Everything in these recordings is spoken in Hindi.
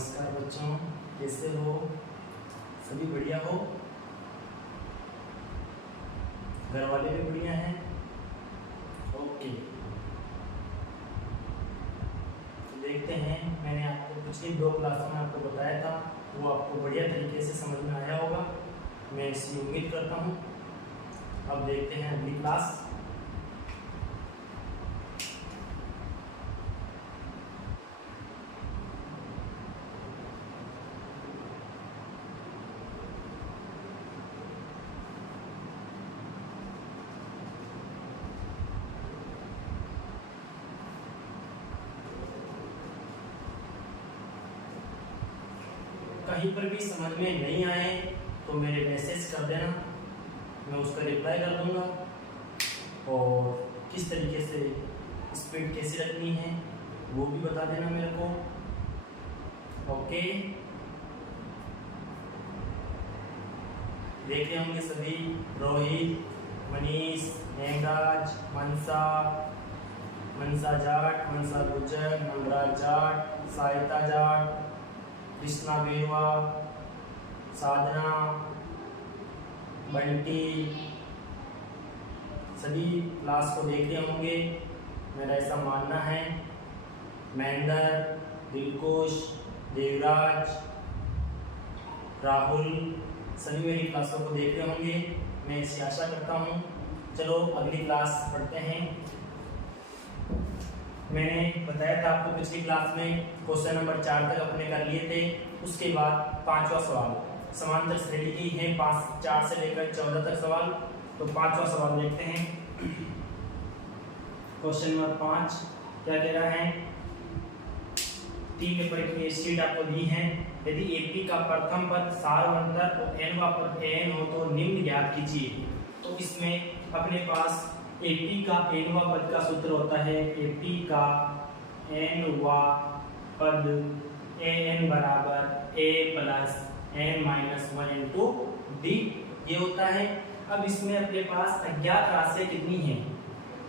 नमस्कार बच्चों, कैसे हो? सभी बढ़िया हो? घर वाले भी बढ़िया हैं? ओके, तो देखते हैं। मैंने आपको पिछली 2 क्लासों में आपको बताया था, वो आपको बढ़िया तरीके से समझ में आया होगा, मैं इसकी उम्मीद करता हूँ। अब देखते हैं अगली क्लास। कहीं पर भी समझ में नहीं आए तो मेरे मैसेज कर देना, मैं उसका रिप्लाई कर दूंगा। और किस तरीके से स्पीड कैसी रखनी है वो भी बता देना मेरे को। ओके, देख रहे होंगे सभी, रोहित, मनीष, हेमराज, मनसा जाट, मनसा गुजर, नमराज जाट, साहिता जाट, कृष्णा बेवा, साधना, बंटी, सभी क्लास को देख रहे होंगे, मेरा ऐसा मानना है। महेंद्र, दिलकुश, देवराज, राहुल, सभी मेरी क्लासों को देख रहे होंगे, मैं ऐसी आशा करता हूँ। चलो अगली क्लास पढ़ते हैं। मैंने बताया था आपको पिछली क्लास में क्वेश्चन नंबर 4 तक अपने कर लिए थे। उसके बाद 5वां सवाल, समांतर श्रेणी की है 4 से लेकर 14 तक सवाल। तो 5वां सवाल देखते हैं। क्वेश्चन नंबर 5 क्या कह रहा है? 3 पेपर की शीट आपको दी है। यदि एपी का प्रथम पद सारवंतर और एनवा पद एन हो तो निम्न ज्ञात कीजिए। तो इसमें अपने पास एपी का एनवा पद का सूत्र होता है, एपी का एनवा पद एन बराबर a plus n minus 1 into d, ये होता है। अब इसमें अपने पास अज्ञात राशि कितनी है?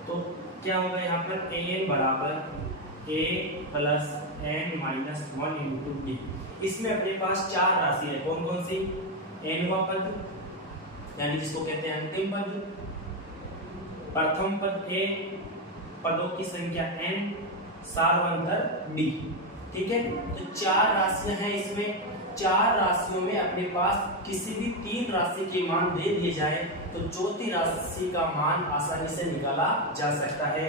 तो क्या होगा यहाँ पर? एन बराबर a plus n minus 1 into d. इसमें अपने पास 4 राशि है। कौन कौन सी? एनवा पद यानी जिसको कहते हैं अंतिम पद, प्रथम पद ए, पदों की संख्या n, सारवंतर d। ठीक है, तो 4 राशियां हैं इसमें। 4 राशियों में अपने पास किसी भी 3 राशि के मान दे दिए जाए तो चौथी राशि का मान आसानी से निकाला जा सकता है।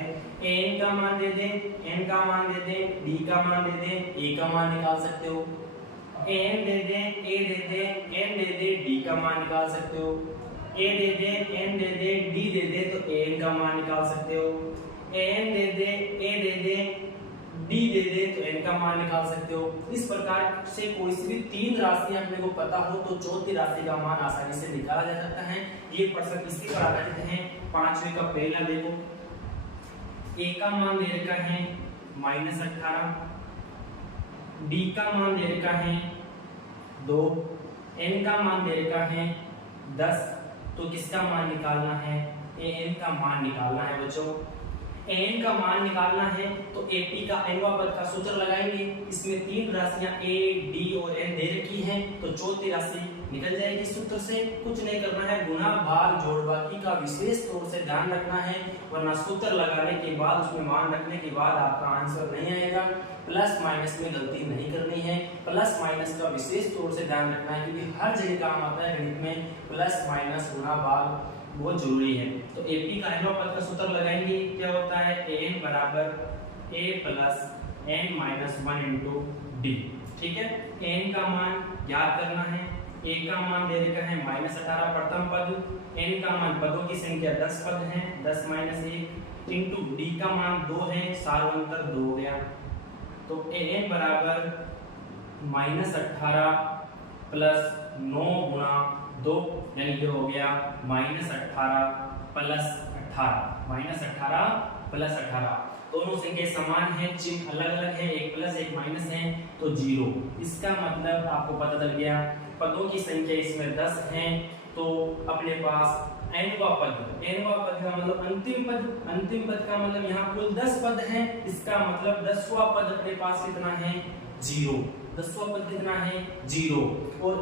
n का मान दे दें, n का मान दे दें, d का मान दे दें, a का मान निकाल सकते हो। n दे दें, a दे दें, n दे दें, d का मान निकाल सकते हो। a they they, n they they, d दे दे तो n का मान निकाल सकते हो। n they they, a they they, d दे दे तो n का मान निकाल सकते हो। इस प्रकार से कोई सी भी 3 राशियां अपने को पता हो तो चौथी राशि का मान आसानी से निकाला जा सकता है। ये प्रश्न इसी पर आधारित है। 5वें का पहला देखो, a का मान दे रखा है -18, d का मान दे रखा है 2, n का मान दे रखा है 10। तो किसका मान निकालना है? an का मान निकालना है बच्चों। an का मान निकालना है तो ap का एनवा पद का सूत्र लगाएंगे। इसमें 3 राशियां a, d और n दे रखी हैं, तो चौथी राशि निकल जाएगी सूत्र से। कुछ नहीं करना है, गुणा भाग जोड़ बाकी का विशेष तौर से ध्यान रखना है, वरना सूत्र लगाने के बाद उसमें मान रखने के बाद आपका आंसर नहीं आएगा। प्लस माइनस में गलती नहीं करनी है, प्लस माइनस का विशेष तौर से ध्यान रखना है, क्योंकि हर जगह काम आता है गणित में प्लस माइनस गुणा भाग बहुत जरूरी है। तो एपी का एनवा पद का सूत्र लगाएंगे, क्या होता है? एन बराबर a plus n minus 1 into d. ठीक है, एन का मान याद करना है। ए का मान दे रखा है -18 प्रथम पद, एन का मान पदों की संख्या 10 पद है, 10 माइनस 1 इंटू डी का मान 2 है, सारवंतर 2 हो गया। तो एन बराबर -18 प्लस 9 गुणा 2 यानी कि हो गया -18 प्लस 18। दोनों संख्या समान है, चिन्ह अलग अलग है, एक प्लस एक माइनस है, तो 0। इसका मतलब आपको पता चल गया। पदों की संख्या इसमें 10 है, तो अपने पास एनवा पद का मतलब अंतिम पद का मतलब यहाँ कुल 10 पद है। इसका मतलब 10वां पद अपने पास कितना है? 0। 10वां पद कितना है 0। और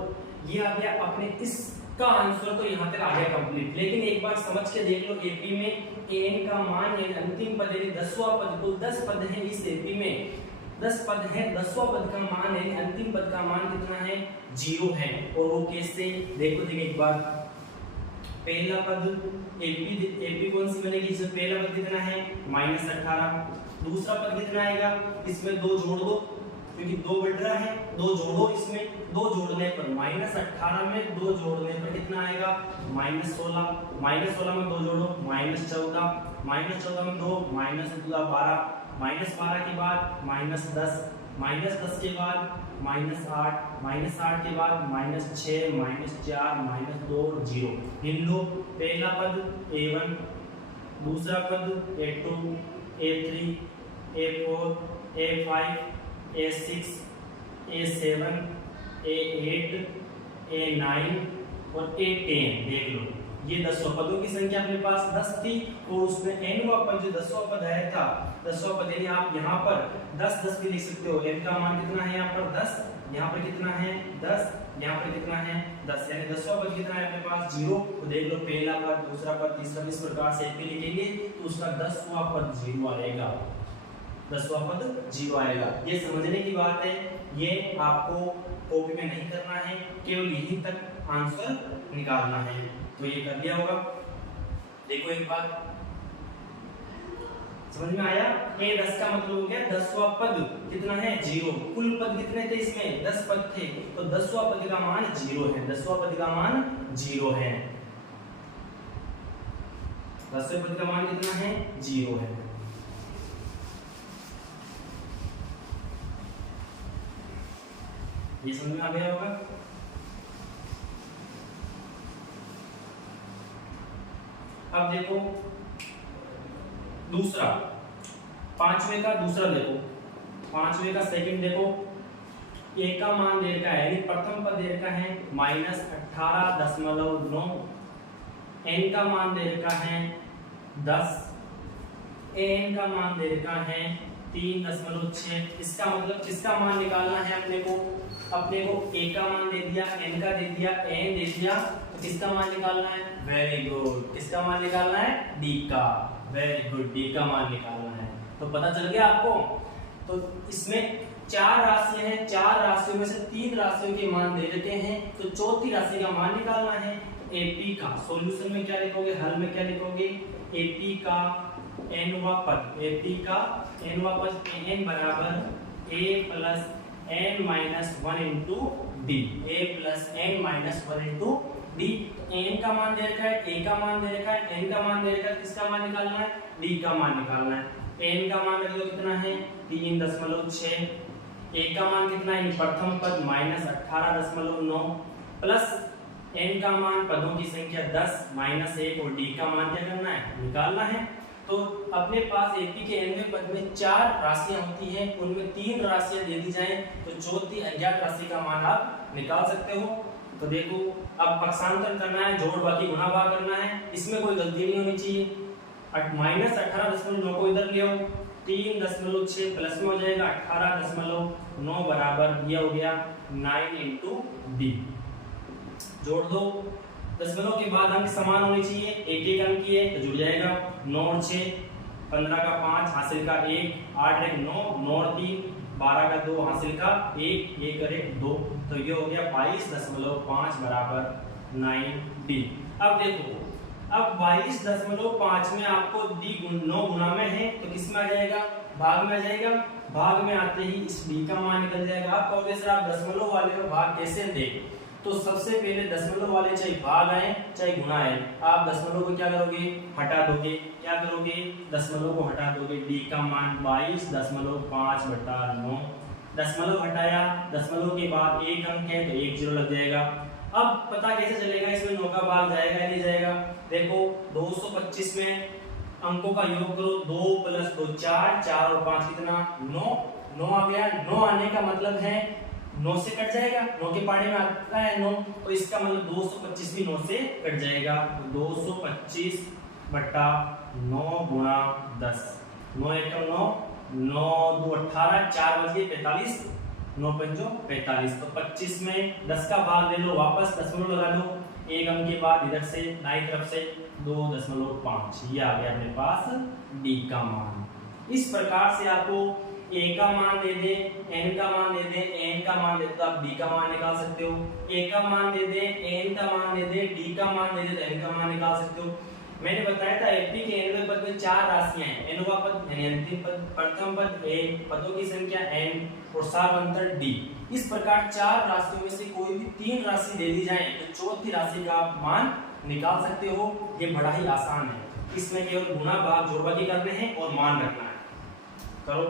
ये आ गया अपने इसका आंसर तो यहाँ तक आ गया कंप्लीट। लेकिन एक बार समझ के देख लो, एपी में एन का मान यानी अंतिम पद यानी 10वां पद, कुल 10 पद है इस एपी में, 10 पद है, 10वां पद का मान यानी अंतिम पद का मान कितना है 0 है। और वो कैसे देखो, देखिए एक बार, पहला पद एपी कौन सी बनेगी, इसमें पहला पद कितना है -18, दूसरा पद कितना आएगा, इसमें 2 जोड़ दो क्योंकि 2 बढ़ रहा है, 2 जोड़ो, इसमें 2 जोड़ने पर -18 में 2 जोड़ने पर कितना आएगा -16, -16 में 2 जोड़ो -14, -14 में 2 -12, -12 के बाद -10, -10 के बाद -8, -8 के बाद -6, -4, -2, 0। गिन लो, पहला पद A1, दूसरा पद A2, A3, A4, A5, A6, A7, A8, A9 और A10। देख लो, ये 10 पदों की संख्या अपने पास 10 थी और उसमें nवां पद जो 10वां पद आया था, 10वां पद यानी आप यहाँ पर 10 भी लिख सकते हो। n का मान कितना है यहाँ पर 10, यहाँ पर कितना है 10, यहाँ पर कितना है 10, यानी 10वां पद कितना है अपने पास 0। तो देख लो, पहला पद, दूसरा पद, तीसरा, इस प्रकार से एपी लिखेंगे तो उसका 10वां पद 0 आएगा, 10वां पद 0 आएगा। ये समझने की बात है, ये आपको कॉपी में नहीं करना है, केवल यहीं तक आंसर निकालना है। तो ये कर दिया होगा। देखो एक बार समझ में आया, ये 10 का मतलब हो गया 10वां पद कितना है 0। कुल पद कितने थे इसमें 10 पद थे, तो 10वां पद का मान 0 है, 10वां पद का मान 0 है, 10वें पद का मान कितना है 0 है। ये समझ में आ गया होगा। अब देखो दूसरा, 5वें का दूसरा देखो, 5वें का सेकंड देखो, ए का मान दे रखा है यानी प्रथम पद दे रखा है -18.9, एन का मान दे रखा है 10, एन का मान दे रखा है 3.6। इसका मतलब किसका मान निकालना है अपने को ए का मान दे दिया, एन का दे दिया, एन दे दिया, तो किसका मान निकालना है, वेरी गुड, किसका मान निकालना है डी का, वेरी गुड, डी का मान निकालना है। तो पता चल गया आपको। तो इसमें 4 राशियां हैं, 4 राशियों में से 3 राशियों के मान दे देते हैं, तो चौथी राशि का मान निकालना है। एपी का सॉल्यूशन में क्या लिखोगे, हल में क्या लिखोगे, एपी का nवां पद, एपी का nवां पद n बराबर a plus n minus 1 into D, a plus n minus 1 into D. n का मान दे रखा है, a का मान दे रखा है, n का मान दे रखा है, किसका मान निकालना है, d का मान निकालना है। n का मान देखो कितना है 3.6, a का मान कितना है प्रथम पद -18.9 प्लस n का मान पदों की संख्या 10 -1 और d का मान क्या करना है निकालना है। तो अपने पास एपी के nवें पद में 4 राशियां होती हैं, उनमें 3 राशियां दे दी जाएं तो चौथी अज्ञात राशि का मान आप निकाल सकते हो। तो देखो अब पक्षांतर करना है, जोड़ बाकी गुणा भाग करना है, इसमें कोई गलती नहीं होनी चाहिए। -18.9 को इधर ले आओ, 3.6 प्लस में हो जाएगा 18.9 बराबर ये हो गया 9 इंटू डी। जोड़ दो, दशमलव के बाद अंक समान होने चाहिए, एक एक अंक की है तो जुड़ जाएगा। 9 और 6, 15 का 5 हासिल का 1, 8 और 9, 9 और 3, 12 का 2 हासिल का 1, 1 और 1 2, तो ये हो गया 22.5 बराबर 9D। अब देखो, अब 22.5 में आपको डी 9 गुना में है तो किस में आ जाएगा, भाग में आ जाएगा। भाग में आते ही इस डी का मान निकल जाएगा। आप कहोगे सर आप दशमलव वाले में भाग कैसे दें, तो सबसे पहले दशमलव वाले चाहे भाग आए चाहे गुणा आए, आप दशमलव को क्या करोगे, हटा दोगे। क्या करोगे, दशमलव को हटा दोगे। डी का मान 22.5/9, दशमलव हटाया, दशमलव के बाद एक अंक है तो 1 0 लग जाएगा। अब पता कैसे चलेगा इसमें 9 का भाग जाएगा या नहीं जाएगा। देखो 225 में अंकों का योग करो, 2 + 2 4, 4 और 5 कितना 9, 9 आ गया। 9 आने का मतलब है 9 से कट जाएगा, 9 के पाने में आता है 9, तो इसका मतलब 225 भी 9 से कट जाएगा। 225/9 गुणा 10, 9 × 9, 9 × 2 18, 4 बज गए 45, 9 पंजो 45। तो 25 में 10 का भाग ले लो, वापस दशमलव लगा दो, एक अंक के बाद इधर से दाईं तरफ से 2.5, ये आ गया अपने पास डी का मान। इस प्रकार से आपको a का मान दे दे, n का मान दे दे, n का मान दे दे तो आप d का मान निकाल सकते हो। a का मान दे दे, n का मान दे दे, d का मान दे दे तो n का मान निकाल सकते हो। मैंने बताया था एपी के nवें पद में 4 राशियां हैं, nवां पद यानी अंतिम पद, प्रथम पद a, पदों की संख्या n और सारांतर d। इस प्रकार 4 राशियों में से कोई भी 3 राशि दे दी जाए तो चौथी राशि का आप मान निकाल सकते हो। ये बड़ा ही आसान है, इसमें केवल गुणा भाग जोड़ बाकी करने हैं और मान रखना है। करो।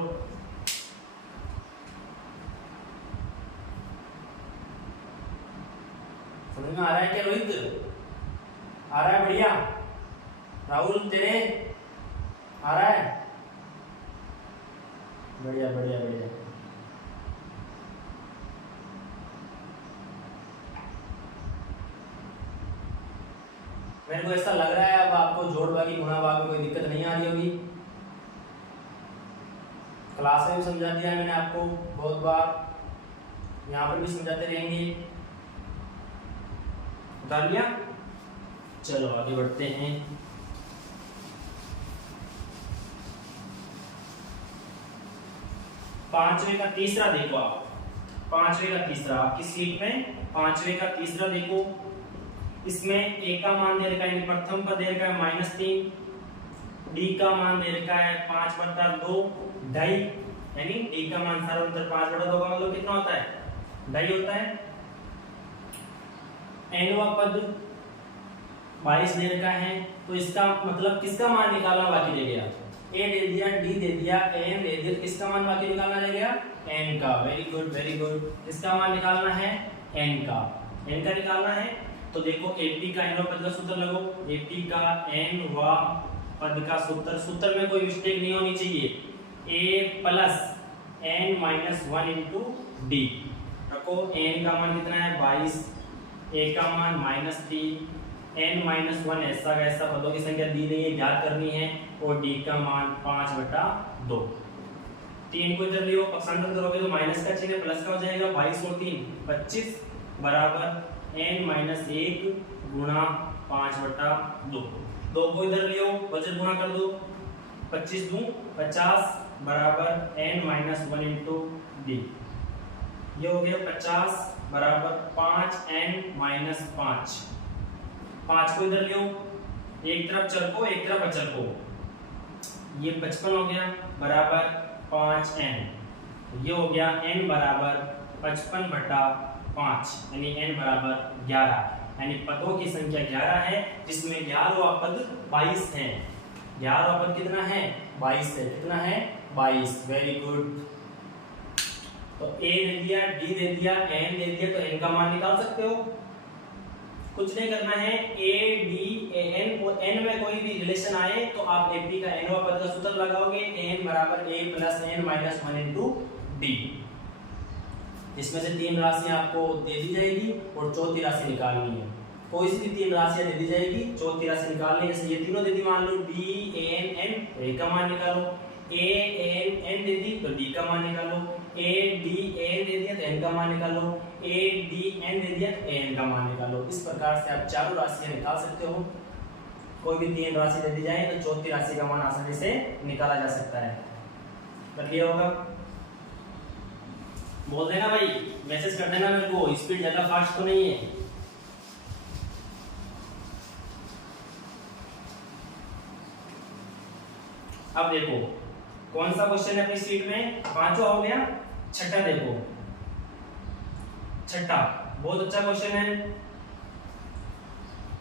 समझ में आ रहा है क्या रोहित? आ रहा है? बढ़िया। राहुल तेरे आ रहा है? बढ़िया बढ़िया बढ़िया। मेरे को ऐसा लग रहा है अब आपको जोड़ बाकी गुणा भाग में कोई दिक्कत नहीं आ रही होगी। क्लास में भी समझा दिया मैंने आपको बहुत बार, यहाँ पर भी समझाते रहेंगे। उतार लिया? चलो आगे बढ़ते हैं। पांचवे का तीसरा देखो आप, पांचवे का तीसरा आपकी सीट में पांचवे का तीसरा देखो। इसमें a का मान दे रखा है, प्रथम पद दे रखा है -3, d का मान दे रखा है 5/2 ढाई, यानी d का मान सारांतर 5/2 का मतलब कितना होता है? ढाई होता है। nवां पद 22 दे रखा है, तो इसका मतलब किसका मान निकालना बाकी रह गया? a दे दिया, d दे दिया, n दे दिया, किसका मान बाकी निकालना रह गया? n का। Very good very good. किसका मान निकालना है? n का। n का निकालना है तो देखो AP का n पद का सूत्र लगो। AP का n वा पद का सूत्र, सूत्र में कोई मिस्टेक नहीं होनी चाहिए। a plus n-1 into d। रखो n का मान कितना है? 22, a का मान -3, n-1 ऐसा कैसा पदों की संख्या दी नहीं है, ज्ञात करनी है, और d का मान 5/2। 3 को इधर लियो, पक्षांतर करोगे तो माइनस का चिन्ह प्लस का हो जाएगा। 22 और 3 25 बराबर n-1 गुणा 5/2। 2 को इधर लियो, वजन गुणा कर दो, 25 दूं 50 बराबर n-1 इंटू d। ये हो गया 50 बराबर 5n-5। 5 को इधर लियो, एक तरफ चर को एक तरफ अचर को, ये 55 हो गया बराबर 5n। ये हो गया n बराबर 55/5, यानी n बराबर 11, यानी पदों की संख्या 11 है, जिसमें 11वां पद 22 है। 11वां पद कितना है? 22 है। कितना है? 22। Very good. तो a दे दिया, d दे दिया, n दे दिया, तो n का मान निकाल सकते हो। कुछ नहीं करना है, a d a n और n में कोई भी रिलेशन आए तो आप AP का nवां पद का सूत्र लगाओगे, n बराबर a plus n-1 into d। इसमें से 3 राशियां आपको दे दी जाएगी और चौथी राशि निकालनी है। कोई सी भी 3 राशियां दे दी जाएगी, चौथी राशि निकालनी है। जैसे ये तीनों दे दी, मान लो d n n, तो a का मान निकालो। a n n दे दी तो d का मान निकालो। a d n दे दिया तो n का मान निकालो। a d n दे दिया तो n का मान निकालो। इस प्रकार से आप चारों राशियां निकाल सकते हो। कोई भी 3 राशि दे दी जाए तो चौथी राशि का मान आसानी से निकाला जा सकता है। कर लिया होगा? बोल देना भाई, मैसेज कर देना मेरे को, स्पीड ज्यादा फास्ट तो नहीं है। अब देखो कौन सा क्वेश्चन है अपनी सीट में? 5वां हो गया। छठा देखो, छठा बहुत अच्छा क्वेश्चन है।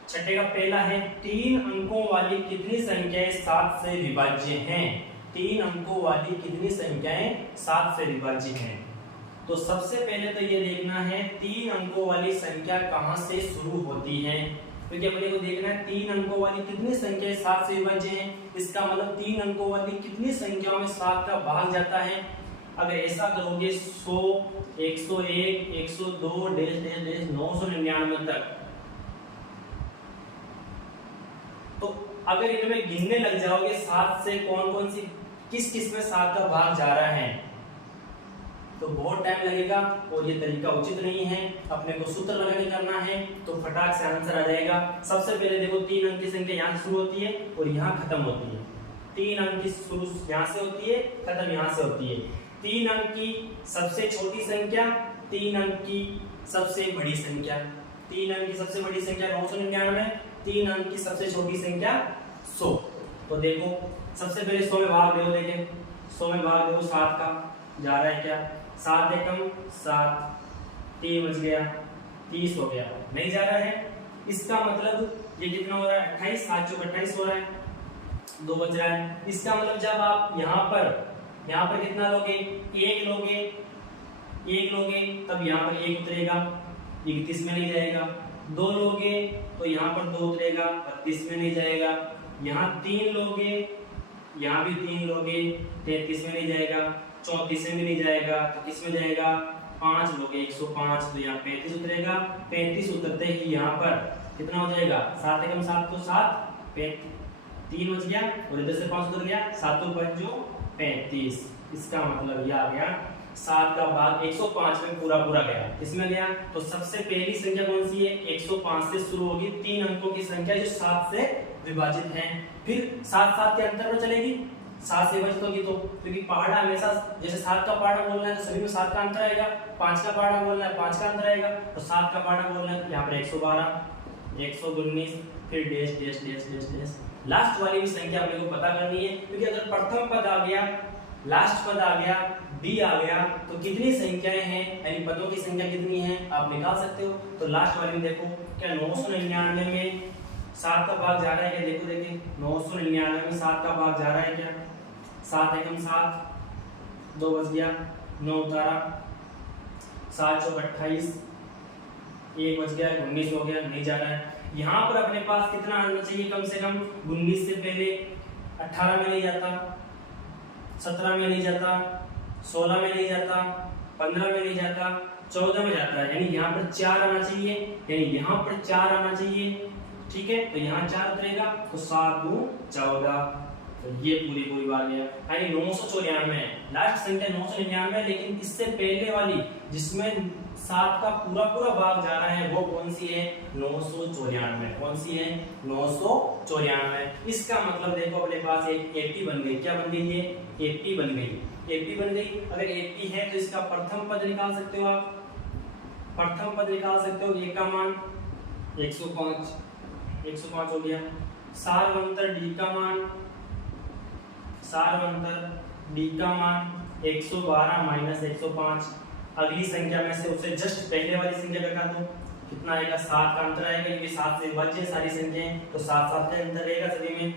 छठे का पहला है, 3 अंकों वाली कितनी संख्याएं 7 से विभाज्य हैं? 3 अंकों वाली कितनी संख्याएं 7 से विभाज्य हैं? तो सबसे पहले तो ये देखना है 3 अंकों वाली संख्या कहां से शुरू होती है, क्योंकि अपने को देखना है 3 अंकों वाली कितनी संख्याएं 7 से विभाज्य हैं। इसका मतलब 3 अंकों वाली कितनी संख्याओं में 7 का भाग जाता है। अगर ऐसा करोगे 100, 101, 102 999 तक, तो अगर इनमें गिनने लग जाओगे 7 से कौन कौन सी किस किस में 7 का भाग जा रहा है, तो बहुत टाइम लगेगा और ये तरीका उचित नहीं है। अपने को सूत्र लगा के करना है तो फटाक से आंसर आ जाएगा। सबसे पहले देखो 3 अंक की संख्या यहाँ से शुरू होती है और यहाँ खत्म होती है। 3 अंक की शुरू यहाँ से होती है, खत्म यहाँ से होती है। 3 अंक की सबसे छोटी संख्या, 3 अंक की सबसे बड़ी संख्या। 3 अंक की सबसे बड़ी संख्या 999, 3 अंक की सबसे छोटी संख्या 100। तो देखो सबसे पहले 100 में भाग दो, देखें 100 में भाग दो 7 का जा रहा है क्या, 7 एकम 7, 3 बच गया, 30 हो गया, नहीं जा रहा है। इसका मतलब ये कितना हो रहा है, 28, 7 चौक 28 हो रहा है, 2 बच रहा है। इसका मतलब जब आप यहाँ पर कितना लोगे, 1 लोगे तब यहाँ पर 1 उतरेगा, 31 में नहीं जाएगा। 2 लोगे तो यहाँ पर 2 उतरेगा, 32 में नहीं जाएगा। यहाँ 3 लोगे, यहाँ भी 3 लोगे, 33 में नहीं जाएगा, 34 में भी नहीं जाएगा, तो किस में जाएगा, 5 लोगे 105, तो यहाँ 35 उतरेगा। 35 उतरते ही यहाँ पर कितना हो जाएगा, 7 एकम 7 तो 7, 3 बच गया और इधर से 5 उतर गया, 7 तो 5 जो 35। इसका मतलब ये आ गया 7 का भाग 105 में पूरा गया। इसमें गया तो सबसे पहली संख्या कौन सी है, 105 से शुरू होगी, 3 अंकों की संख्या जो 7 से विभाजित है। फिर 7 के अंतर पर चलेगी, 7 से विभाजित होगी तो, क्योंकि पहाड़ा हमेशा जैसे 7 का पहाड़ा बोलना है तो सभी में 7 का अंतर आएगा, 5 का पहाड़ा बोलना है 5 का अंतर आएगा, तो 7 का पहाड़ा बोलना है तो यहाँ पर 112, 119, फिर dash dash dash dash dash. Last वाली भी संख्या अपने को पता करनी है, क्योंकि अगर प्रथम पद आ गया, लास्ट पद आ गया, डी आ गया, तो कितनी संख्याएं हैं, यानी पदों की संख्या कितनी है आप निकाल सकते हो। तो लास्ट वाली में देखो क्या 999 में 7 का भाग जा रहा है क्या, देखो देखिए 999 में 7 का भाग जा रहा है क्या, 7 एकम 7, 2 बच गया, 9 उतारा, 7 चौक 28, 1 बच गया, 19 हो गया, नहीं जा रहा है। यहाँ पर अपने पास कितना आना चाहिए, कम से कम 19 से पहले 18 में नहीं जाता, 17 में नहीं जाता, 16 में नहीं जाता, 15 में नहीं जाता, 14 में जाता है, यानी यहाँ पर 4 आना चाहिए, यानी यहाँ पर 4 आना चाहिए, ठीक है। तो यहाँ 4 उतरेगा तो 7 दूं 14, तो ये पूरी बात गया, यानी 994 लास्ट संख्या 999। लेकिन इससे पहले वाली जिसमें 7 का पूरा भाग जा रहा है वो कौन सी है, 994। कौन सी है, 994। इसका मतलब देखो अपने पास एक एपी बन गई, क्या बन गई है, एपी बन गई, एपी बन गई। अगर एपी है तो इसका प्रथम पद निकाल सकते हो आप, प्रथम पद निकाल सकते हो, ए का मान 105 हो गया, सारवंतर डी का मान, सारवंतर डी का मान 112 माइनस 105। अगली संख्या में से उससे जस्ट पहले वाली संख्या घटा दो, कितना आएगा, 7 का अंतर आएगा, क्योंकि 7 से विभाज्य सारी संख्याएं, तो 7 का अंतर रहेगा सभी में।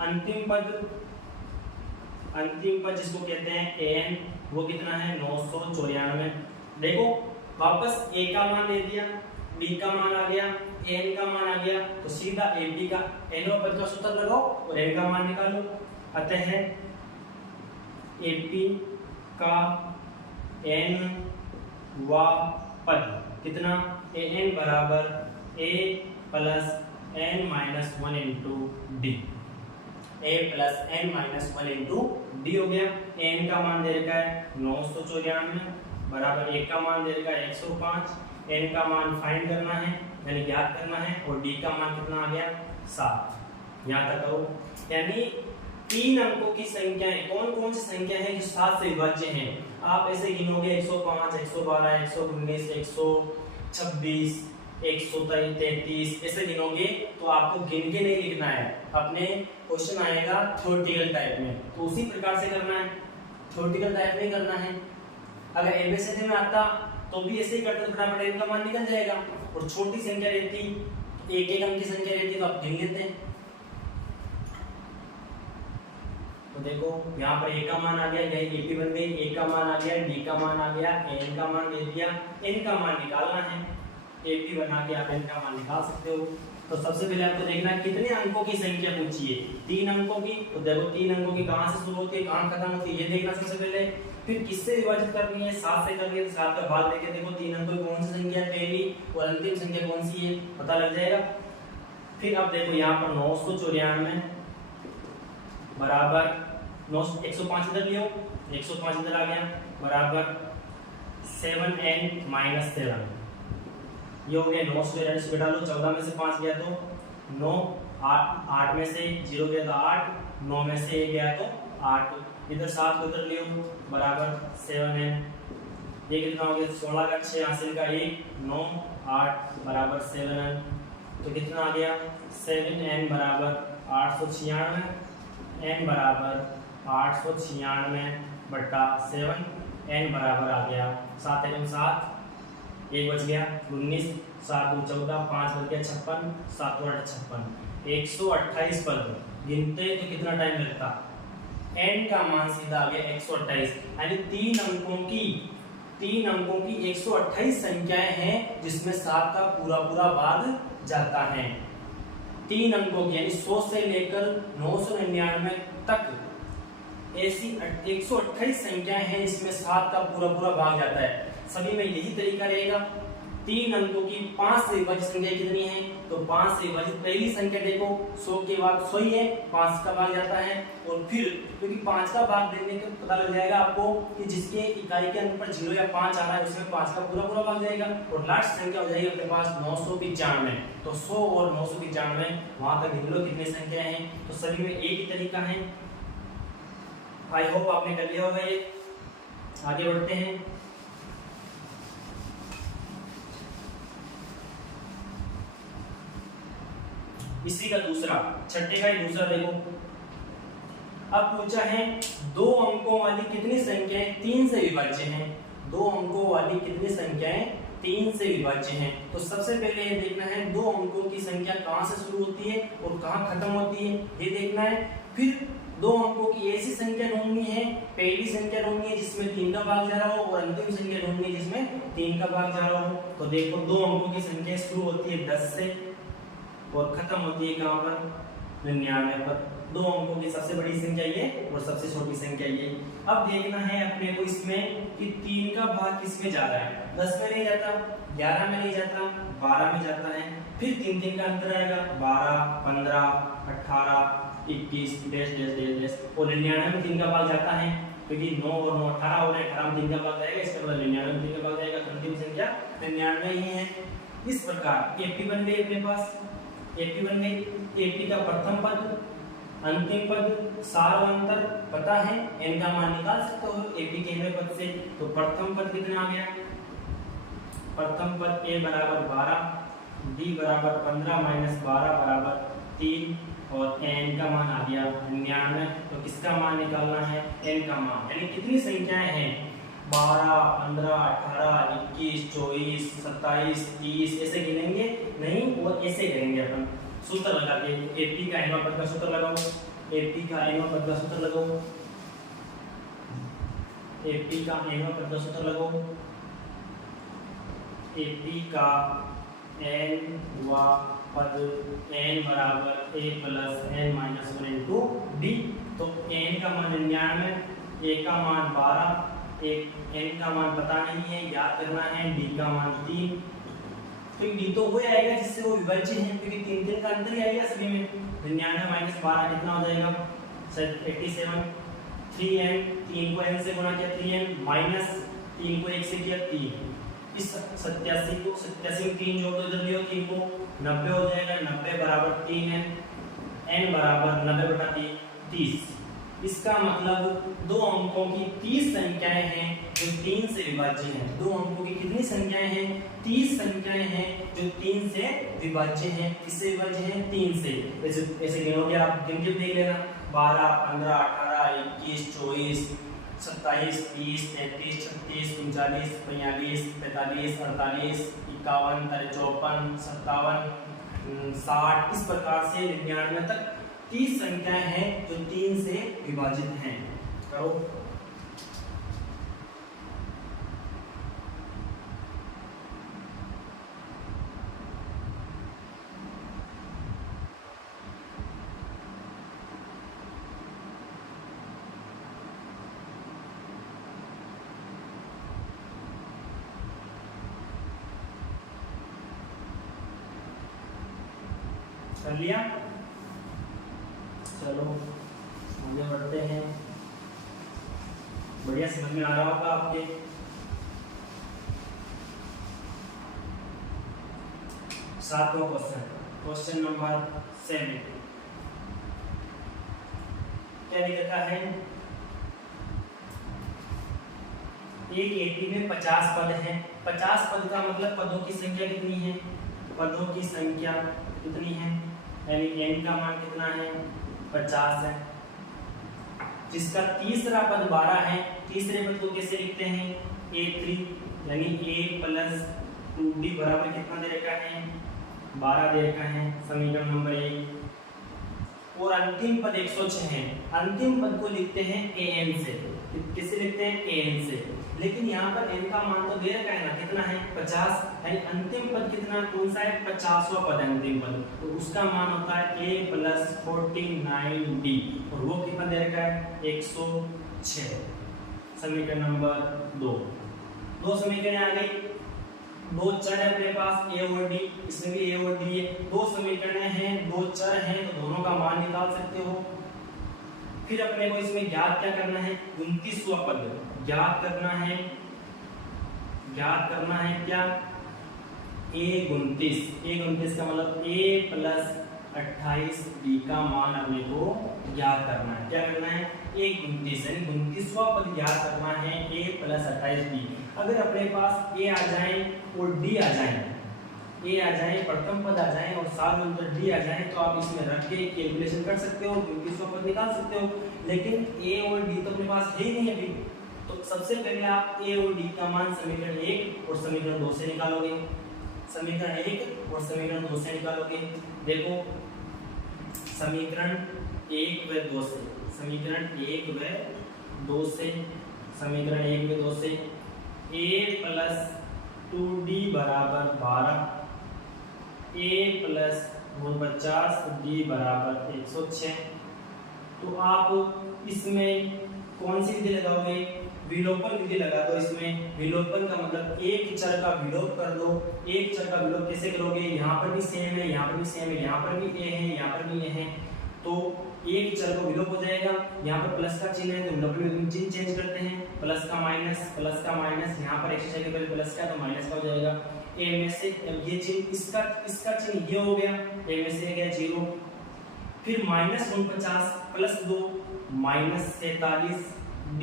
अंतिम पद जिसको कहते हैं एन, वो कितना है, 994। देखो वापस ए का मान दे दिया, बी का मान आ गया, एन का मान आ गया, तो सीधा एपी का एन पद का सूत्र लगाओ और एन का मान निकालो। अतः एपी का एन वा पद कितना, एन बराबर a plus n minus 1 into d, a plus n minus 1 into d हो गया। एन का मान दे रखा है 994 बराबर ए का मान दे रखा है 105, एन का मान फाइंड करना है यानी ज्ञात करना है, और डी का मान कितना आ गया, 7। यहाँ तक करो, यानी 3 अंकों की संख्याएं कौन सी संख्या है जो 7 से विभाज्य हैं। आप ऐसे गिनोगे 105, 112, 119, 126, 133 ऐसे गिनोगे तो आपको गिन के नहीं लिखना है, अपने क्वेश्चन आएगा थ्योरेटिकल टाइप में, तो उसी प्रकार से करना है, थ्योरेटिकल टाइप में करना है। अगर एबीसीडी में आता तो भी ऐसे ही करते तो फटाफट एन का मान निकल जाएगा, और छोटी संख्या रहती, एक अंक की संख्या रहती तो आप गिन लेते हैं। तो देखो यहाँ पर ए का मान आ गया, यही एपी बन गई, ए का मान आ गया, डी का मान आ गया, एन का मान दे दिया, एन का मान निकालना है, एपी बना के आप एन का मान निकाल सकते हो। तो सबसे पहले आपको देखना है कितने अंकों की संख्या पूछी है, 3 अंकों की, तो देखो 3 अंकों की कहाँ से शुरू होती है कहाँ खत्म होती है ये देखना सबसे पहले। फिर किससे विभाजित करनी है, 7 से करनी है, तो 7 का भाग देके देखो 3 अंकों की कौन सी संख्या है पहली और अंतिम संख्या कौन सी है पता लग जाएगा। फिर अब देखो यहाँ पर 994 बराबर 105 इधर लियो, 105 इधर आ गया, बराबर 7n-7 ये हो गया 9 से घटा लो, 14 में से 5 गया तो 9, 8 में से 0 गया तो 8, 9 में से 1 गया तो 8, इधर 7 को उधर लियो बराबर 7n। ये कितना हो गया 16 का 6 हासिल का 1, 9, 8 बराबर 7n। तो कितना आ गया 7n बराबर 896, n बराबर 896 बटा 7, n बराबर आ गया 7 एवं 7, 1 बच गया 19, 7 दूनी 14, 5 बच गया 56, 7 8 56, 128 पद गिनते तो कितना टाइम लगता। n का मान सीधा आ गया 128, यानी 3 अंकों की 128 संख्याएं हैं जिसमें 7 का पूरा भाग जाता है। 3 अंकों की यानी 100 से लेकर 999 तक ऐसी 128 संख्याएं हैं जिसमें 7 का पूरा भाग जाता है। सभी में यही तरीका रहेगा। 3 अंकों की 5 से विभाजित संख्या कितनी है, तो 5 से विभाजित पहली संख्या देखो 100 के बाद 100 ही है, 5 का भाग जाता है। और फिर क्योंकि 5 का भाग देने के पता लग जाएगा आपको कि जिसके इकाई के अंत पर 0 या 5 आ रहा है उसमें 5 का पूरा भाग जाएगा। और लास्ट संख्या हो जाएगी अपने पास 995, तो 100 और 995 वहां तक गिन लो कितनी संख्या है। तो सभी में एक ही तरीका है। आई होप आपने कर लिया होगा ये। आगे बढ़ते हैं। इसी का दूसरा, छठे का ही दूसरा देखो। अब पूछा है 2 अंकों वाली कितनी संख्याएं 3 से विभाज्य हैं। 2 अंकों वाली कितनी संख्याएं 3 से विभाज्य हैं। तो सबसे पहले ये देखना है 2 अंकों की संख्या कहां से शुरू होती है और कहां खत्म होती है, ये देखना है। फिर 2 अंकों की ऐसी संख्या ढूंढनी है, पहली संख्या ढूंढनी है जिसमें 3 का भाग जा रहा हो और अंतिम संख्या ढूंढनी है जिसमें 3 का भाग जा रहा हो। तो देखो 2 अंकों की संख्या शुरू होती है 10 से और खत्म होती है कहां पर 99 पर। 2 अंकों की सबसे बड़ी संख्या ये और सबसे छोटी संख्या ये। अब देखना है अपने को इसमें कि 3 का भाग किस में जा रहा है। 10 में नहीं जाता, 11 में नहीं जाता, 12 में जाता है। फिर 3 का अंतर आएगा 12, 15, 18, 21 डैश डैश डैश डैश। और 99 में 3 का भाग जाता है क्योंकि 9 और 9 18 हो रहे हैं, 18 में 3 का भाग जाएगा, इसके बाद 99 में 3 का भाग जाएगा। अंतिम संख्या 99 ही है। इस प्रकार एपी बन गई अपने पास। एपी बन गई। एपी का प्रथम पद, अंतिम पद, सार अंतर पता है, n का मान निकाल सकते हो एपी के पद से। तो प्रथम पद कितना आ गया, प्रथम पद a बराबर 12, b बराबर 15 माइनस 12 बराबर 3 और n का मान आ गया 99। तो किसका मान निकालना है, n का मान। यानी कितनी संख्याएं हैं 12, 15, 18, 21, 24, 27, 30 ऐसे गिनेंगे नहीं, वो ऐसे करेंगे अपन सूत्र लगा के। एपी का nवां पद का सूत्र लगाओ, एपी का nवां पद का सूत्र लगाओ, एपी का nवां पद का सूत्र लगाओ। एपी का nवां पद n बराबर a plus n minus 1 into d। तो n का मान 99, a का मान 12, n का मान पता नहीं है, याद करना है। d का मान 3, तो d तो वो आएगा जिससे वो विभाज्य है क्योंकि 3 का अंतर ही आएगा सभी में। 99 माइनस 12 कितना हो जाएगा 87। 3n, 3 को n से गुणा किया 3n, माइनस 3 को 1 से किया 3। इस 87 को 3 जोड़ दो, इधर लियो 3 को 90 हो जाएगा। 90 बराबर 3n, n बराबर 90 बटा 30। इसका मतलब 2 अंकों की 30 संख्याएं हैं जो 3 से विभाज्य हैं। 2 अंकों की कितनी संख्याएं हैं 30 संख्याएं हैं जो 3 से विभाज्य हैं। किससे विभाज्य हैं 3 से। ऐसे गिनोगे आप, गिन के देख लेना 12, 15, 18, 21, 24, 27, 30, 33, 36, 39, 45, 45, 48, 51, 54, 57, 60 इस प्रकार से 99 तक 30 संख्याएं हैं जो 3 से विभाजित हैं। करो। कर लिया, चलो आगे बढ़ते हैं। बढ़िया समझ में आ रहा होगा आपके। सातवां क्वेश्चन, क्वेश्चन नंबर 7 क्या लिखा है? एक एपी में 50 पद हैं। 50 पद का मतलब पदों की संख्या कितनी है? पदों की संख्या कितनी है? यानी n का मान कितना है? 50 है। जिसका तीसरा पद 12 है, तीसरे पद को कैसे लिखते हैं? a3 यानी a प्लस 2d बराबर कितना दे रखा है? 12 दे रखा है, समीकरण नंबर 1। और अंतिम पद 106 है। अंतिम पद को लिखते हैं an से। किससे लिखते हैं? an से। लेकिन यहाँ पर n का मान तो दे रखा है ना, कितना है? 50। यानी अंतिम पद कितना, कौन सा है? 50वां पद अंतिम पद, तो उसका मान होता है a प्लस 49d, और वो कितना दे रखा है? 106। समीकरण नंबर 2 समीकरण आ गई। 2 चर है अपने पास a और d, इसमें भी a और d है। 2 समीकरण हैं, 2 चर हैं, तो दोनों का मान निकाल सकते हो। फिर अपने को इसमें ज्ञात क्या करना है? 29वां पद ज्ञात करना है। ज्ञात करना है क्या? a 29 का मतलब a प्लस 28d का मान अपने को ज्ञात करना है। क्या करना है? a 29 यानी 29वां पद ज्ञात करना है, a प्लस 28d। अगर अपने पास a आ जाए और d आ जाए, a आ जाए, प्रथम पद आ जाए और साथ में उधर d आ जाए, तो आप इसमें रख के कैलकुलेशन कर सकते हो, 29वां पद निकाल सकते हो। लेकिन a और d तो अपने पास है ही नहीं अभी, तो सबसे पहले आप a और d का मान समीकरण 1 और समीकरण 2 से निकालोगे। समीकरण 1 और समीकरण 2 से निकालोगे। देखो समीकरण 1 व 2 से, समीकरण 1 व 2 से, समीकरण 1 व 2 से a प्लस 2d बराबर 12, a प्लस 50 d बराबर 106। तो आप इसमें कौन सी विधि लगाओगे? विलोपन विधि लगा दो। इसमें विलोपन का मतलब एक चर का विलोप कर दो। एक चर का विलोप कैसे करोगे? यहाँ पर भी सेम है, यहाँ पर भी सेम है, यहाँ पर भी a है, यहाँ पर भी a है, तो एक चर को विलोप हो जाएगा। यहाँ पर प्लस का चिन्ह है तो विलोपन में चिन्ह चेंज करते हैं, प्लस का माइनस, यहाँ पर एक्स जगह पर प्लस का तो माइनस का हो जाएगा। a में से ये चिन्ह, इसका चिन्ह ये हो गया, a में से गया 0, फिर minus 49 plus 2 minus 43d,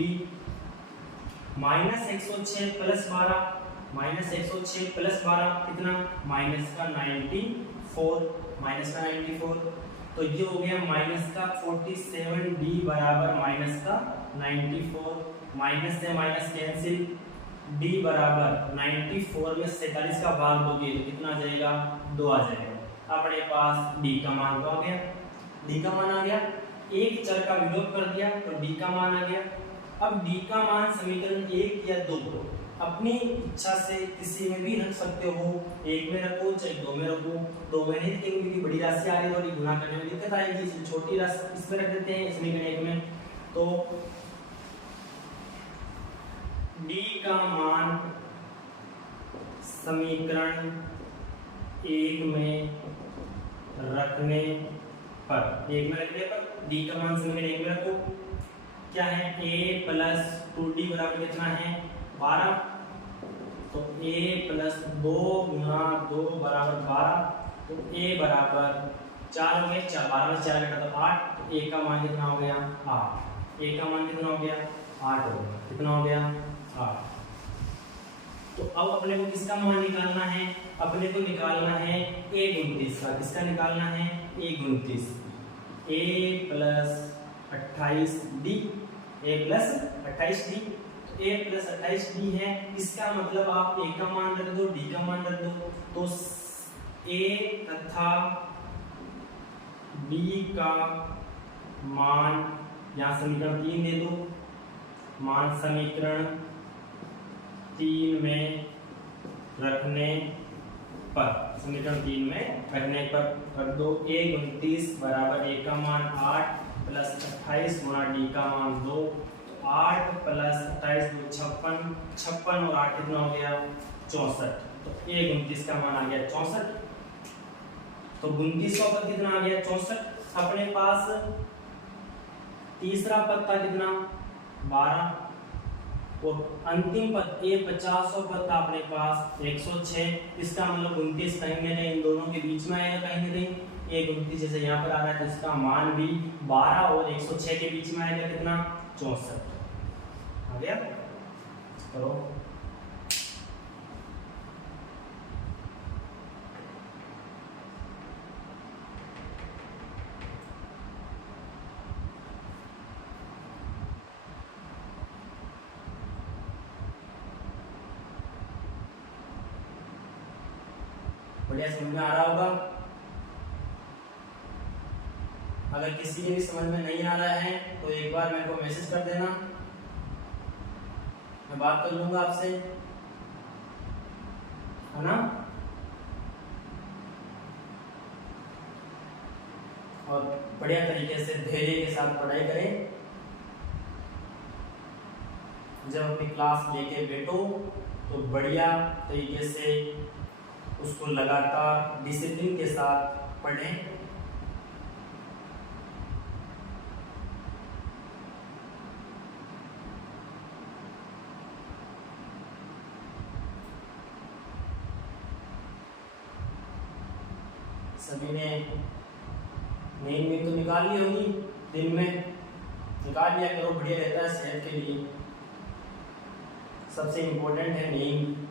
minus 106 plus 12, minus 106 plus 12 कितना? माइनस का 94, माइनस का 94, तो ये हो गया माइनस का 47d बराबर माइनस का 94। माइनस से माइनस कैंसिल, d बराबर 94 में 47 का भाग दोगे तो कितना आ जाएगा? 2 आ जाएगा। अपने पास d का मान आ गया, d का मान आ गया। एक चर का विलोप कर दिया तो d का मान आ गया। अब d का मान समीकरण 1 या 2 अपनी इच्छा से किसी में भी रख सकते हो, 1 में रखो चाहे 2 में रखो। 2 में नहीं रखेंगे, बड़ी राशि आ रही है और गुणा करने में दिक्कत आएगी, इसलिए छोटी राशि इसमें रख देते हैं समीकरण 1 में। तो d का मान समीकरण 1 में रखने पर, d का मान समीकरण 1 में रखो। क्या है? a प्लस 2d बराबर कितना है? 12, तो a प्लस 2 गुना 2 बराबर 12, तो a बराबर 4 हो गया, 12 में 4 घटा तो 8, तो a का मान कितना हो गया? 8। a का मान कितना हो गया? 8 हो गया। कितना हो गया? 8। तो अब अपने को किसका मान निकालना है? अपने को निकालना है a 29 का। किसका निकालना है? a 29, a plus 28d, a plus 28d, a plus 28d है। इसका मतलब आप a का मान रख दो, d का मान रख दो, तो a तथा d का मान यहाँ समीकरण 3 दे दो। मान समीकरण 3 में रखने पर, समीकरण 3 में रखने पर रख दो। a 29 बराबर a का मान 8 प्लस 28 गुणा d का मान 2, 8 प्लस 28 2 56, 56 और 8 कितना हो गया? 64। तो a 29 का मान आ गया 64। तो 29 का पद कितना आ गया? 64। अपने पास तीसरा पद था कितना? 12, और अंतिम पद ए 50 पद था अपने पास 106, इसका मतलब 29 कहीं ना कहीं इन दोनों के बीच में आएगा, कहीं ना कहीं 129 जैसे यहाँ पर आ रहा है, तो इसका मान भी 12 और 106 के बीच में आएगा, कितना 64 आ गया। करो बढ़िया, समझ में आ रहा होगा। अगर किसी के भी समझ में नहीं आ रहा है तो एक बार मेरे को मैसेज कर देना, मैं बात कर लूंगा आपसे, है ना। और बढ़िया तरीके से धैर्य के साथ पढ़ाई करें। जब अपनी क्लास लेके बैठो तो बढ़िया तरीके से उसको लगातार डिसिप्लिन के साथ पढ़ें। सभी ने नींद में तो निकाल ली होगी, दिन में निकाल लिया करो, बढ़िया रहता है सेहत के लिए। सबसे इम्पोर्टेंट है नींद।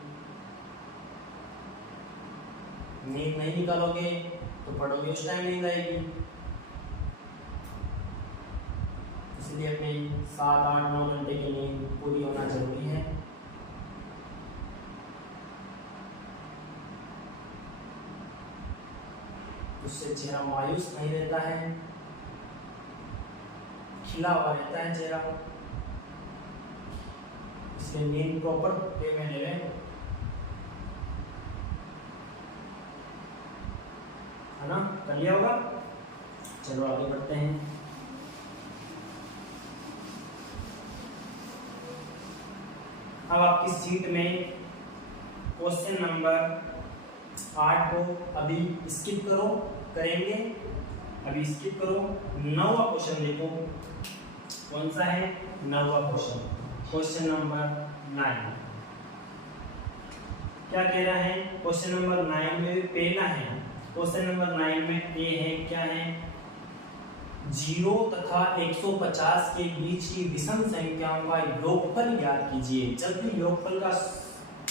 नींद नहीं निकालोगे तो पढ़ोगे उस टाइम नींद आएगी, इसलिए अपनी 7, 8, 9 घंटे की नींद पूरी होना जरूरी है। उससे चेहरा मायूस नहीं रहता है, खिला हुआ रहता है चेहरा। इसलिए नींद प्रॉपर वे में ले लें, है ना। कर लिया होगा, चलो आगे बढ़ते हैं। अब आपकी सीट में क्वेश्चन नंबर 8 को अभी स्किप करो, करेंगे अभी स्किप करो। 9वां क्वेश्चन देखो, कौन सा है 9वां क्वेश्चन, क्वेश्चन नंबर 9। क्या कह रहा है क्वेश्चन नंबर 9 में? पहला है क्वेश्चन नंबर 9 में ए है, क्या है, 0 तथा 150 के बीच की विषम संख्याओं का योगफल ज्ञात कीजिए। जब भी योगफल का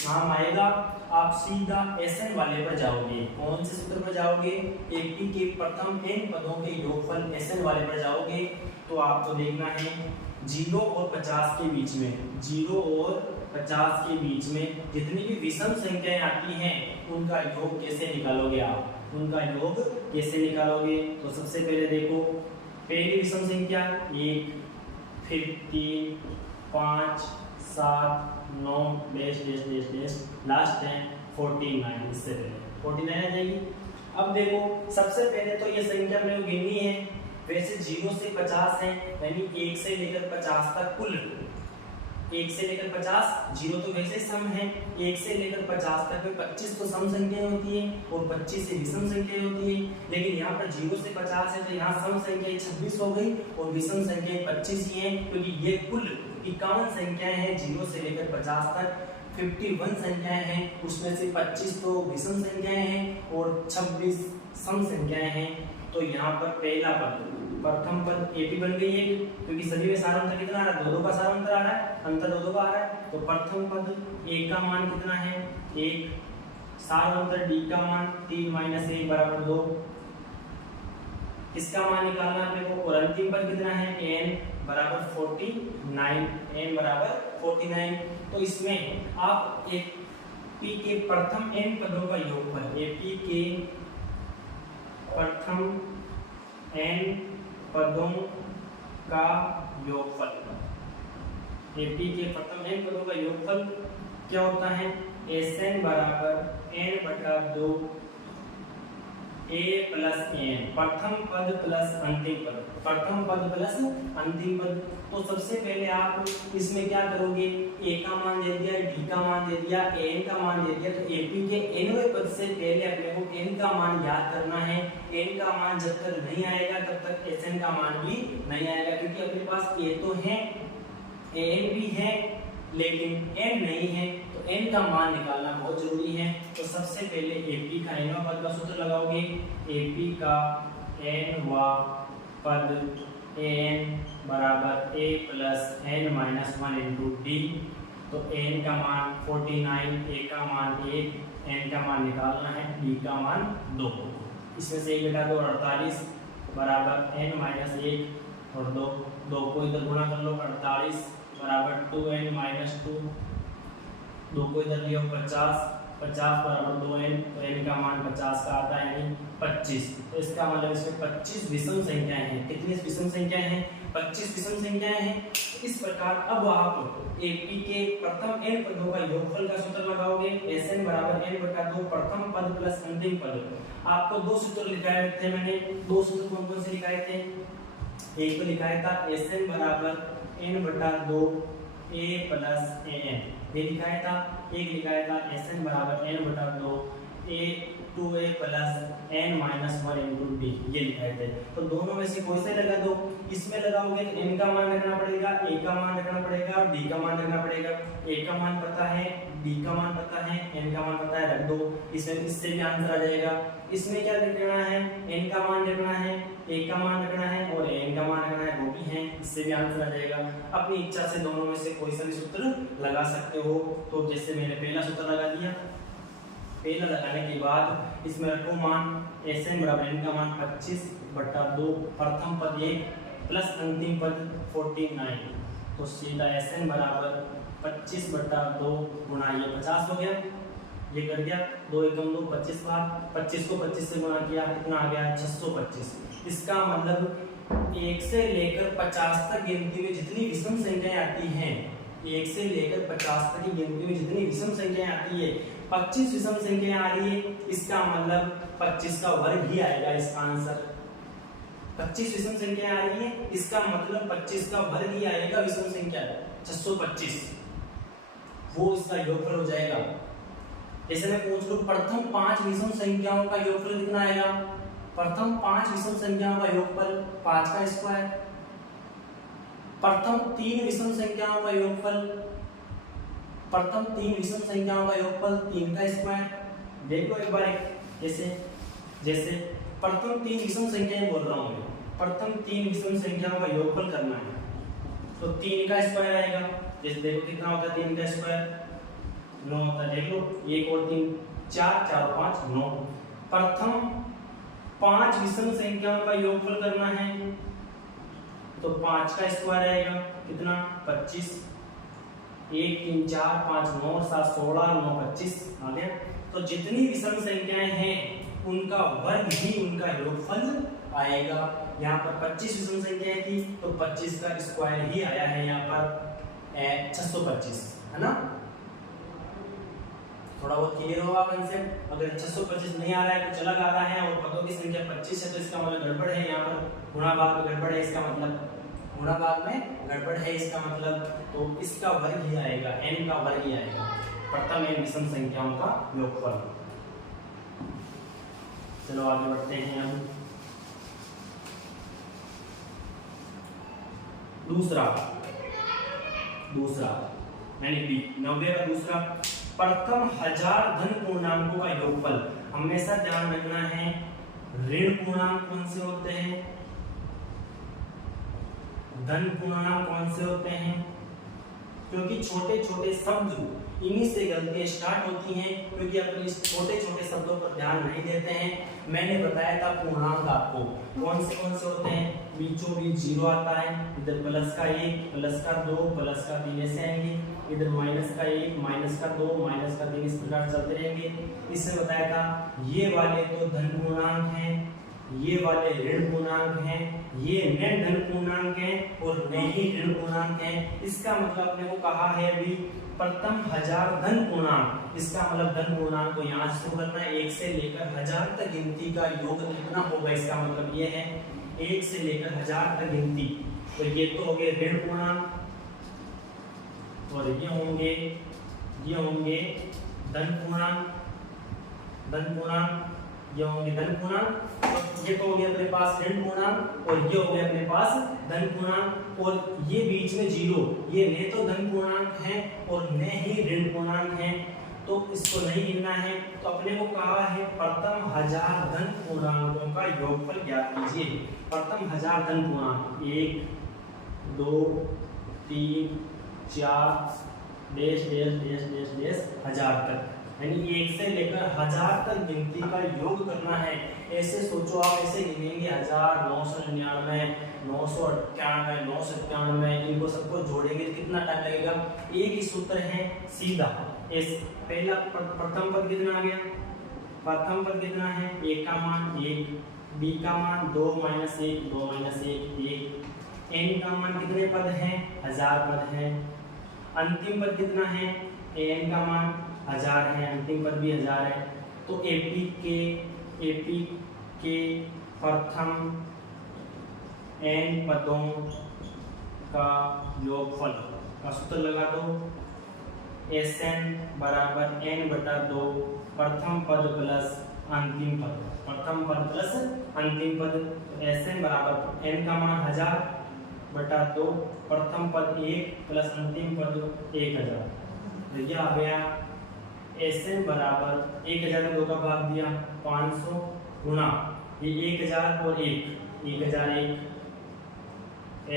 नाम आएगा आप सीधा SN वाले पर जाओगे। कौन से सूत्र पर जाओगे? AP के प्रथम n पदों के योगफल SN वाले पर जाओगे। तो आपको देखना है 0 और 50 के बीच में, 0 और 50 के बीच में जितनी भी विषम संख्याएं आती हैं उनका योग कैसे निकालोगे आप, उनका योग कैसे निकालोगे? तो सबसे पहले देखो, पहली विषम संख्या 1, फिर 3, 5, 7, 9 dash dash dash dash, last है 49। इससे पहले 49 आ जाएगी। अब देखो सबसे पहले तो ये संख्या में गिननी है, वैसे 0 से 50 है, यानी 1 से लेकर 50 तक कुल, 1 से लेकर 50, 0 तो वैसे सम है, 1 से लेकर 50 तक में 25 तो सम संख्याएं होती है और 25 से विषम संख्याएं होती है। लेकिन यहाँ पर 0 से 50 है तो यहाँ सम संख्याएं 26 हो गई और विषम संख्याएं 25 ही हैं, क्योंकि ये कुल 51 संख्याएं हैं 0 से लेकर 50 तक। 51 संख्याएं हैं, उसमें से 25 तो विषम संख्याएं हैं और 26 सम संख्याएं हैं। तो यहाँ पर पहला पद, प्रथम पद AP बन गई है, क्योंकि सभी में सार अंतर कितना आ रहा है? 2-2 का सार अंतर आ रहा है, अंतर 2-2 का आ रहा है। तो प्रथम पद A का मान कितना है? 1, सार अंतर D का मान 3 - 1 = 2, इसका मान निकालना है अपने को। और अंतिम पद कितना है? N = 49, N = 49। तो इसमें आप AP के प्रथम n पदों का योगफल, AP के प्रथम n पदों का योगफल, AP के प्रथम n पदों का योगफल क्या होता है? SN = n/2 A + n, प्रथम पद प्लस अंतिम पद, प्रथम पद प्लस अंतिम पद। तो सबसे पहले आप इसमें क्या करोगे? A का मान दे दिया, D का मान दे दिया, N का मान दे दिया, तो AP के nवें पद से पहले अपने को N का मान याद करना है। N का मान जब तक नहीं आएगा तब तक SN का मान भी नहीं आएगा, क्योंकि अपने पास A तो है, N भी है लेकिन n नहीं है तो n का मान निकालना बहुत जरूरी है। तो सबसे पहले AP का nवां पद का सूत्र लगाओगे। AP का nवां पद an बराबर a plus n minus 1 into D. तो n का मान 49, a का मान 1, n का मान निकालना है, d का मान 2। इसमें से 1 घटा दो 48 बराबर n माइनस 1 और 2 को इधर गुणा कर लो, 48 बराबर 2n माइनस 2 को इधर लियो 50 बराबर 2n, तो n का मान 50 का आता है यानी 25। तो इसका मतलब इसमें 25 विषम संख्याएं हैं। कितनी विषम संख्याएं हैं? 25 विषम संख्याएं हैं। इस प्रकार अब आप AP के प्रथम n पदों का योगफल का सूत्र लगाओगे। Sn बराबर n बटा 2 प्रथम पद प्लस अंतिम पद। आपको दो सूत्र लिखाए थे मैंने। दो सूत्र कौन कौन से लिखाए थे? एक तो लिखाया था Sn बराबर n बटा 2 a प्लस an, ये लिखाया था। एक लिखाया था Sn बराबर n बटा 2 a 2a plus n minus 1 into d, ये लिखाए थे। तो दोनों में से कोई सा लगा दो। इसमें लगाओगे तो n का मान रखना पड़ेगा, a का मान रखना पड़ेगा और d का मान रखना पड़ेगा। a का मान पता है, d का मान पता है, n का मान पता है, रख दो। इसमें इससे भी आंसर आ जाएगा। इसमें क्या रखना है? n का मान रखना है, a का मान रखना है और n का मान रखना है, वो भी है। इससे भी आंसर आ जाएगा। अपनी इच्छा से दोनों में से कोई सा भी सूत्र लगा सकते हो। तो जैसे मैंने पहला सूत्र लगा दिया, पहला लगाने के बाद इसमें रखो मान Sn बराबर n का मान 25 बटा 2 प्रथम पद 1 प्लस अंतिम पद 49। तो सीधा Sn बराबर 25 बटा 2 गुणा ये 50 हो गया, ये कर दिया 2 एकम 2 25 बार, 25 को 25 से गुणा किया, कितना आ गया 625। इसका मतलब 1 से लेकर 50 तक गिनती में जितनी विषम संख्याएं आती हैं, 1 से लेकर 50 तक की गिनती में जितनी विषम संख्याएं आती है, 25 विषम संख्याएं आ रही है, इसका मतलब 25 का वर्ग ही आएगा इसका आंसर। 25 विषम संख्याएं आ रही है, इसका मतलब 25 का वर्ग ही आएगा विषम संख्या 625, वो इसका योगफल हो जाएगा। जैसे मैं पूछ लूं प्रथम 5 विषम संख्याओं का योगफल कितना आएगा? प्रथम 5 विषम संख्याओं का योगफल 5 का स्क्वायर, प्रथम 3 विषम संख्याओं का योगफल, प्रथम 3 विषम संख्याओं का योगफल 3 का स्क्वायर। देख लो एक बार, जैसे प्रथम 3 विषम संख्याएं बोल रहा हूं मैं, प्रथम 3 विषम संख्याओं का योगफल करना है तो 3 का स्क्वायर आएगा। जैसे देखो कितना होता है 3 का स्क्वायर 9 होता है। देख लो 1 और 3 4, 4 और 5 9। प्रथम 5 विषम संख्याओं का योगफल करना है तो 5 का स्क्वायर आएगा, कितना 25, 1 3 4 5 9 7 16 9 25 आ गया। तो जितनी विषम संख्याएं हैं उनका वर्ग ही उनका योगफल आएगा। यहाँ पर 25 विषम संख्याएं थी तो 25 का स्क्वायर ही आया है यहाँ पर 625, है ना। थोड़ा बहुत क्लियर होगा कंसेप्ट। अगर 625 नहीं आ रहा है, कुछ अलग आ रहा है और पदों की संख्या 25 है तो इसका मतलब गड़बड़ है। यहाँ पर गुणा भाग में गड़बड़ है, इसका मतलब गुणा भाग में गड़बड़ है, इसका मतलब तो इसका वर्ग ही आएगा, n का वर्ग ही आएगा, प्रथम n विषम संख्याओं का योगफल। चलो आगे बढ़ते हैं हम। दूसरा यानी बी 90 का दूसरा, प्रथम 1000 धन पूर्णांकों का योगफल। हमेशा ध्यान रखना है ऋण पूर्णांक कौन से होते हैं, धन पूर्णांक कौन से होते हैं, क्योंकि छोटे छोटे शब्द इन्हीं से गलतियां स्टार्ट होती हैं, क्योंकि अपन इस छोटे छोटे शब्दों पर ध्यान नहीं देते हैं। मैंने बताया था पूर्णांक आपको कौन से होते हैं, बीचों बीच 0 आता है, इधर प्लस का 1 प्लस का 2 प्लस का 3 ऐसे आएंगे, इधर माइनस का 1 माइनस का 2 माइनस का 3 इस प्रकार चलते रहेंगे। इससे बताया था ये वाले तो धन पूर्णांक हैं, ये वाले ऋण पूर्णांक हैं, ये नेट धन पूर्णांक हैं और नहीं ऋण पूर्णांक हैं। इसका मतलब अपने को कहा है अभी प्रथम 1000 धन पूर्णांक, इसका मतलब धन पूर्णांक को यहाँ से शुरू करना है, 1 से लेकर 1000 तक गिनती का योग कितना होगा, इसका मतलब ये है 1 से लेकर 1000 तक गिनती। तो ये तो हो गए ऋण पूर्णांक और ये होंगे धन पूर्णांक। ये होंगे धन पूर्णांक, तो ये तो हो गया अपने पास ऋण पूर्णांक और ये हो गया अपने पास धन पूर्णांक, और ये बीच में जीरो, ये न तो धन पूर्णांक है और न ही ऋण पूर्णांक है, तो इसको नहीं गिनना है। तो अपने को कहा है प्रथम 1000 धन पूर्णांकों का योगफल ज्ञात कीजिए। प्रथम 1000 धन पूर्णांक 1 2 3 4 dash dash dash dash dash 1000 तक, यानी 1 से लेकर 1000 तक गिनती का योग करना है। ऐसे सोचो आप, ऐसे गिनेंगे 1000 999 998 997, इनको सबको जोड़ेंगे कितना टाइम लगेगा। एक ही सूत्र है सीधा, इस पहला प्रथम पद कितना आ गया, प्रथम पद कितना है, a का मान 1, b का मान 2 - 1 2 - 1 1, n का मान कितने पद हैं, 1000 पद हैं, अंतिम पद कितना है, an का मान 1000 है, अंतिम पद भी 1000 है। तो AP के प्रथम n पदों का योगफल का सूत्र लगा दो, Sn बराबर n/2 प्रथम पद प्लस अंतिम पद, प्रथम पद प्लस अंतिम पद। Sn बराबर n का मान 1000/2 प्रथम पद 1 प्लस अंतिम पद 1000, तो यह आ गया Sn बराबर 1000 में 2 का भाग दिया 500 गुना ये 1000 और 1001,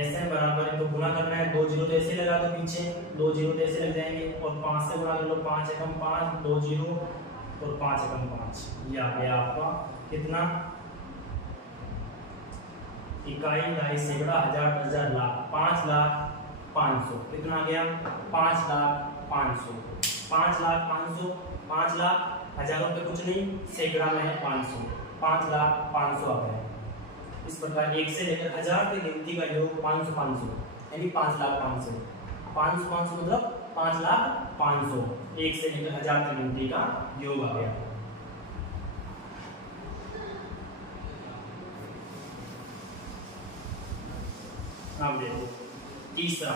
Sn बराबर है तो गुना करना है, 2 जीरो तो ऐसे लगा दो पीछे, 2 जीरो तो ऐसे लग जाएंगे और 5 से गुना कर लो, 5 एकम 5 2 जीरो और 5 एकम 5, ये आ गया आपका कितना, इकाई इकाई सैकड़ा हजार हजार लाख 5,05,000, कितना आ गया 5,05,000, 5,05,000, 5 लाख हजारों पे कुछ नहीं, सैकड़ा में है 500, 5,05,000 आ गया। इस प्रकार 1 से लेकर 1000 तक गिनती का योग 500 500 यानी 5,05,000, 500 500 मतलब 5,05,000, 1 से लेकर 1000 तक गिनती का योग आ गया। अब देखो तीसरा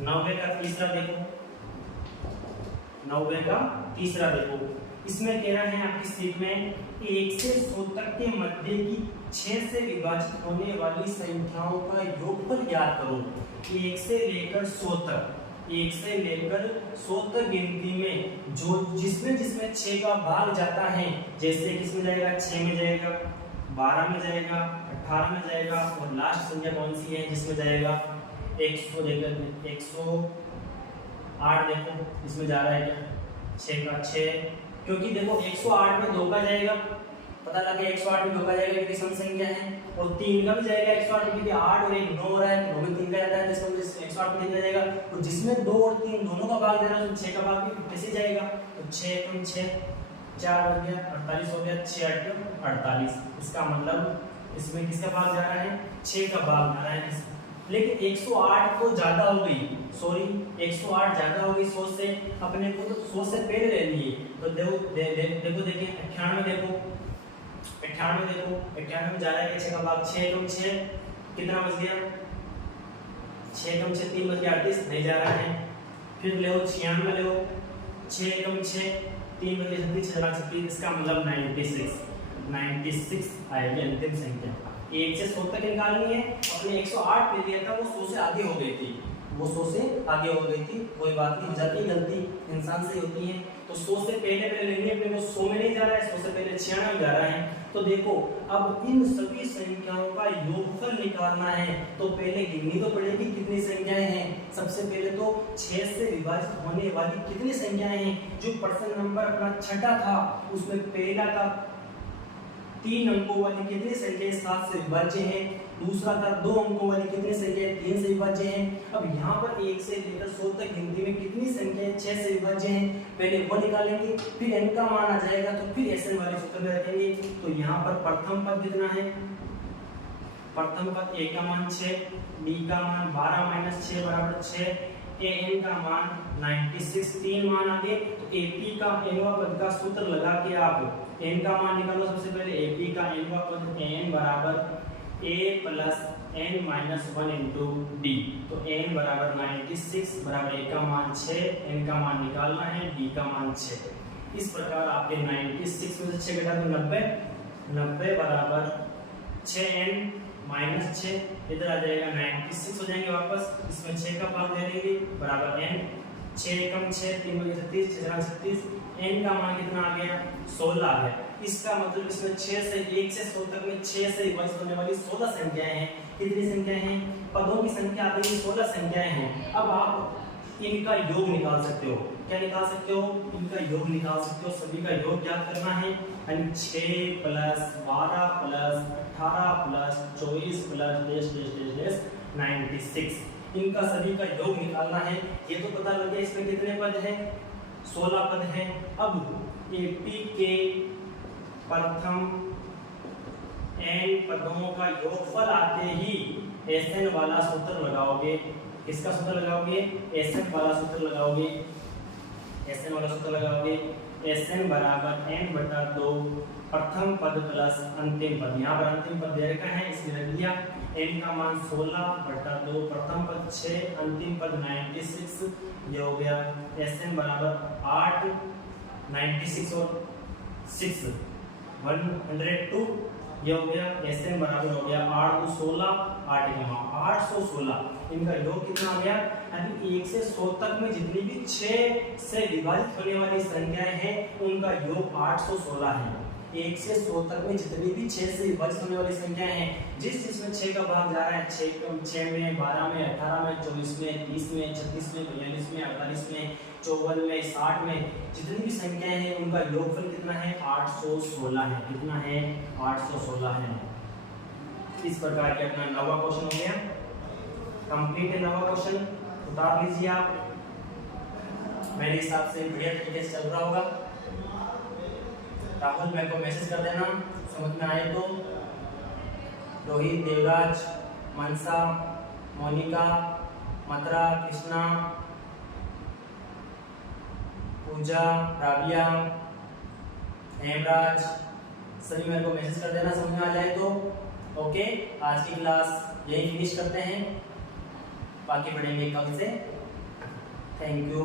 90 का तीसरा देखो, 90 का तीसरा देखो, इसमें कह रहा है आपकी सीट में 1 से 100 तक के मध्य की 6 से विभाजित होने वाली संख्याओं का योगफल ज्ञात करो। 1 से लेकर 100 तक, 1 से लेकर 100 तक गिनती में जो जिसमें 6 का भाग जाता है, जैसे किसमें जाएगा, 6 में जाएगा, 12 में जाएगा, 18 में जाएगा, और लास्ट संख्या कौन सी है जिसमें जाएगा 100 लेकर 108, देखो इसमें जा रहा है क्या, 6 का 6, क्योंकि देखो 108 में 2 का जाएगा, पता लगा 108 में 2 का जाएगा क्योंकि सम संख्या है, और 3 का भी जाएगा 108 में, क्योंकि 8 और 1 9 हो रहा है, 9 में 3 का जाता है, जिसमें 108 में 3 का जाएगा, तो जिसमें 2 और 3 दोनों का भाग देना है तो 6 का भाग भी कैसे जाएगा, तो 6 कम 6 4 बन गया 48 हो गया, 6 8 48, इसका मतलब इसमें किसका भाग जा रहा है, 6 का भाग जा रहा है। लेकिन 108 तो ज्यादा हो गई, सॉरी 108 ज्यादा हो गई 100 से, अपने को तो 100 से पहले ले लिए, तो देखो देखिए 98 देखो, 98 देखो, 98 में जा रहा है 6 का भाग, 6 कम 6 कितना बच गया, 6 कम 6 3 बच गया 38, नहीं जा रहा है। फिर ले 96 ले, 6 कम 6 3 बच गया 36, 36, इसका मतलब 96 आएगी अंतिम संख्या। 1 से 100 तक निकालनी है, अपने 108 ले लिया था, वो 100 से आगे हो गई थी, वो 100 से आगे हो गई थी, कोई बात नहीं, हो जाती है गलती, इंसान से होती है, तो 100 से पहले लेंगे, अपने को 100 में नहीं जा रहा है, 100 से पहले 96 में जा रहा है। तो देखो अब इन सभी संख्याओं का योगफल निकालना है, तो पहले गिननी तो पड़ेगी कितनी संख्याएं हैं। सबसे पहले तो 6 से विभाजित होने वाली कितनी संख्याएं हैं, जो प्रश्न नंबर अपना छठा था उसमें पहला था 3 अंकों वाली कितनी संख्याएं 7 से विभाज्य हैं, दूसरा था 2 अंकों वाली कितनी संख्याएं 3 से विभाज्य हैं। अब यहाँ पर 1 से लेकर 100 तक गिनती में कितनी संख्याएं 6 से विभाज्य हैं, पहले वो निकालेंगे, फिर n का मान आ जाएगा तो फिर Sn वाले सूत्र में रखेंगे। तो यहाँ पर प्रथम पद कितना है, प्रथम पद a का मान 6, b का मान 12 - 6 बराबर 6, an का मान 96, 3 मान आ गए। तो ap का nवां पद का सूत्र लगा के आप n का मान निकालो। सबसे पहले ap का nवां पद n बराबर a plus n minus 1 into d, तो n बराबर 96 बराबर a का मान 6, n का मान निकालना है, d का मान 6। इस प्रकार आपके 96 में से 6 घटा तो 90, 90 बराबर 6n माइनस 6, इधर आ जाएगा 96 हो जाएंगे वापस, इसमें 6 का भाग दे देंगे बराबर n, 6 एकम 6, 3 बजे 36, 6 36, n का मान कितना आ गया 16 आ गया। इसका मतलब इसमें 6 से 1 से 100 तक में 6 से विभाजित होने वाली 16 संख्याएं हैं। कितनी संख्याएं हैं? पदों की संख्या आ गई 16 संख्याएं हैं। अब आप इनका योग निकाल सकते हो। क्या निकाल सकते हो? इनका योग निकाल सकते हो। सभी का योग ज्ञात करना है, यानी 6 plus 12 plus 18 plus 24 plus dash dash dash dash 96, इनका सभी का योग निकालना है। ये तो पता लग गया इसमें कितने पद हैं, 16 पद हैं। अब एपी के प्रथम n पदों का योगफल आते ही Sn वाला सूत्र लगाओगे। किसका सूत्र लगाओगे? Sn वाला सूत्र लगाओगे। Sn वाला सूत्र लगाओगे। Sn बराबर n बटा 2 प्रथम पद प्लस अंतिम पद। यहाँ पर अंतिम पद दे रखा है, इसलिए रख दिया। n का मान 16 बटा 2, प्रथम पद 6, अंतिम पद 96, ये हो गया। Sn बराबर 8, 96 और 6 102, ये हो गया। Sn बराबर हो गया 8 2 16, 8 816। इनका योग कितना आ गया? यानी 1 से 100 तक में जितनी भी 6 से विभाजित होने वाली संख्याएं हैं उनका योग 816 है। 1 से 100 तक में जितनी भी 6 से विभाजित होने वाली संख्याएं हैं, जिस जिसमें 6 का भाग जा रहा है, 6 में 12 में 18 में 24 में 30 में 36 में 42 में 48 में 54 में 60 में जितनी भी संख्याएं हैं उनका योगफल कितना है? 816 है। कितना है? 816 है। इस प्रकार के अपना 9वां क्वेश्चन हो गया कंप्लीट है। 9वां क्वेश्चन उतार लीजिए आप, मेरे हिसाब से बढ़िया तरीके से चल रहा होगा। राहुल मेरे को मैसेज कर देना समझ में आए तो। रोहित, देवराज, मनसा, मोनिका, मत्रा, कृष्णा, पूजा, राबिया, हेमराज, सभी मेरे को मैसेज कर देना समझ में आ जाए तो। ओके, आज की क्लास यही फिनिश करते हैं, बाकी पढ़ेंगे कल से। Thank you.